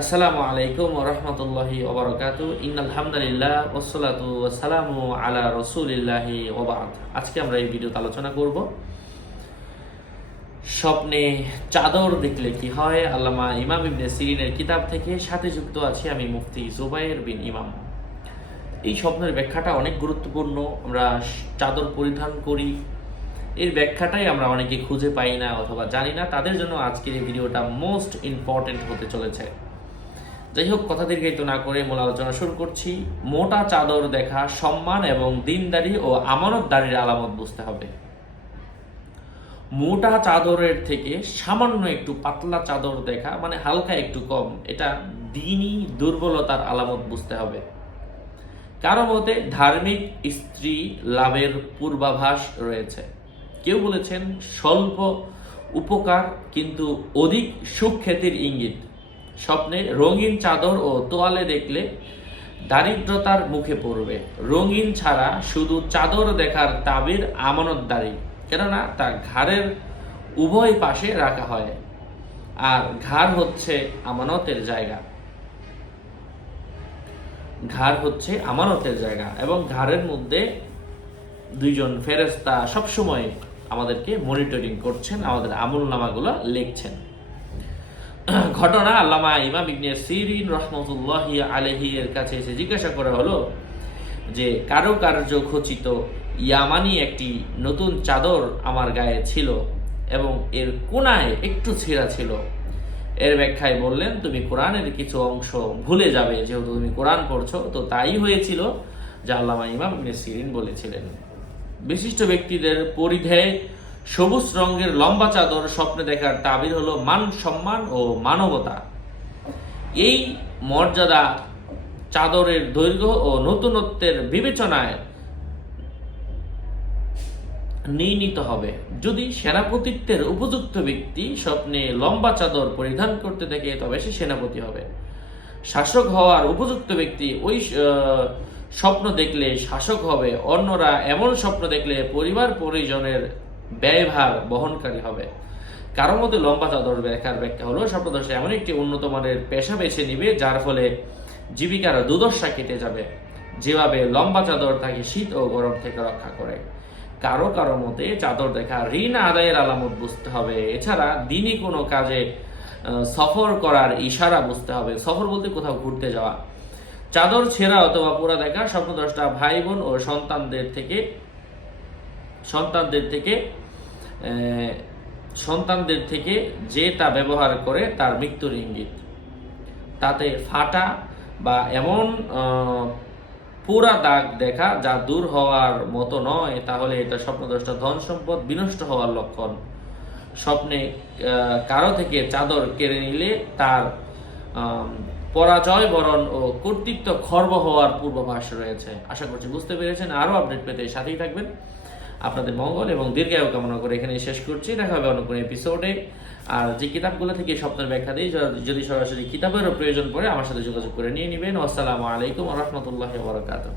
আসসালামু আলাইকুম ওয়া রাহমাতুল্লাহি ওয়া বারাকাতুহু। ইন্নাল হামদুলিল্লাহ ওয়াসসালাতু ওয়াসসালামু আলা রাসূলিল্লাহি ওয়া বা'দ। আজকে আমরা এই ভিডিওতে আলোচনা করব স্বপ্নে চাদর দেখলে কি হয়, আল্লামা ইমাম ইবনে সিরিনের কিতাব থেকে। সাথে যুক্ত আছি আমি মুফতি জুবায়ের বিন ইমাম। এই স্বপ্নের ব্যাখ্যাটা অনেক গুরুত্বপূর্ণ। আমরা চাদর পরিধান করি, এর ব্যাখ্যাটাই আমরা অনেকে খুঁজে পাই না অথবা জানি না। তাদের জন্য আজকের এই ভিডিওটা মোস্ট ইম্পর্টেন্ট হতে চলেছে। যাই হোক, কথা দীর্ঘায়িত না করে মূল আলোচনা শুরু করছি। মোটা চাদর দেখা সম্মান এবং দিনদারি ও আমানতদারির আলামত বুঝতে হবে। মোটা চাদরের থেকে সামান্য একটু পাতলা চাদর দেখা মানে হালকা একটু কম, এটা দিনই দুর্বলতার আলামত বুঝতে হবে। কারো মতে ধার্মিক স্ত্রী লাভের পূর্বাভাস রয়েছে। কেউ বলেছেন স্বল্প উপকার কিন্তু অধিক সুখ্যাতির ইঙ্গিত। স্বপ্নে রঙিন চাদর ও তোয়ালে দেখলে দারিদ্রতার মুখে পড়বে। রঙিন ছাড়া শুধু চাদর দেখার তাবির আমানতদারি, কেননা তা ঘাড়ের উভয় পাশে রাখা হয়, আর ঘাড় হচ্ছে আমানতের জায়গা। ঘাড় হচ্ছে আমানতের জায়গা এবং ঘাড়ের মধ্যে দুইজন ফেরেশতা সবসময় আমাদেরকে মনিটরিং করছেন, আমাদের আমলনামাগুলো লিখছেন। ঘটনা, আল্লামা ইমাম ইবনে সিরিন রাহমাতুল্লাহি আলাইহি এর কাছে এসে জিজ্ঞাসা করা হলো যে কারুকার্য খচিত ইয়ামানি একটি নতুন চাদর আমার গায়ে ছিল এবং এর কোনায় একটু ছেঁড়া ছিল। এর ব্যাখ্যায় বললেন, তুমি কোরআনের কিছু অংশ ভুলে যাবে, যেহেতু তুমি কোরআন পড়ছো। তো তাই হয়েছিল যা আল্লামা ইমাম ইবনে সিরিন বলেছিলেন। বিশিষ্ট ব্যক্তিদের পরিধেয় সবুজ রঙের লম্বা চাদর স্বপ্নে দেখার তাবির হলো মান সম্মান ও মানবতা। এই মর্যাদা চাদরের দৈর্ঘ্য ও নতুনত্বের বিবেচনায় নির্ণীত হবে। যদি সেনাপতিত্বের উপযুক্ত ব্যক্তি স্বপ্নে লম্বা চাদর পরিধান করতে থাকে, তবে সে সেনাপতি হবে। শাসক হওয়ার উপযুক্ত ব্যক্তি ওই স্বপ্ন দেখলে শাসক হবে। অন্যরা এমন স্বপ্ন দেখলে পরিবার পরিজনের ব্যয়ভার বহনকারী হবে। কারো মধ্যে লম্বা চাদর দেখার ব্যাখ্যা হলো স্বপ্নদশা এমন একটি উন্নত মানের পেশা বেছে নিবে যার ফলে জীবিকার দুর্দশা কেটে যাবে, যেভাবে লম্বা চাদর তাকে শীত ও গরম থেকে রক্ষা করে। কারো কারো মতে চাদর দেখা ঋণ আদায়ের আলামত বুঝতে হবে। এছাড়া দিনই কোনো কাজে সফর করার ইশারা বুঝতে হবে। সফর বলতে কোথাও ঘুরতে যাওয়া। চাদর ছেঁড়া অথবা পোড়া দেখা স্বপ্নদ্রষ্টা ভাই বোন ও সন্তানদের থেকে যে তা ব্যবহার করে তার মৃত্যুর ইঙ্গিত। তাতে ফাটা বা এমন পুরা দাগ দেখা যা দূর হওয়ার মতো নয়, তাহলে এটা স্বপ্নদ্রষ্টা ধন সম্পদ বিনষ্ট হওয়ার লক্ষণ। স্বপ্নে কারো থেকে চাদর কেড়ে নিলে তার পরাজয় বরণ ও কর্তৃত্ব খর্ব হওয়ার পূর্বাভাস রয়েছে। আশা করছি বুঝতে পেরেছেন। আরও আপডেট পেতে সাথেই থাকবেন। আপনাদের মঙ্গল এবং দীর্ঘায়ু কামনা করে এখানে শেষ করছি। দেখা হবে অন্য কোনো এপিসোডে। আর যে কিতাবগুলো থেকে স্বপ্নের ব্যাখ্যা দিই, যদি সরাসরি কিতাবেরও প্রয়োজন পড়ে আমার সাথে যোগাযোগ করে নিয়ে নেবেন। আসসালামু আলাইকুম ওয়া রাহমাতুল্লাহি ওয়া বারাকাতুহু।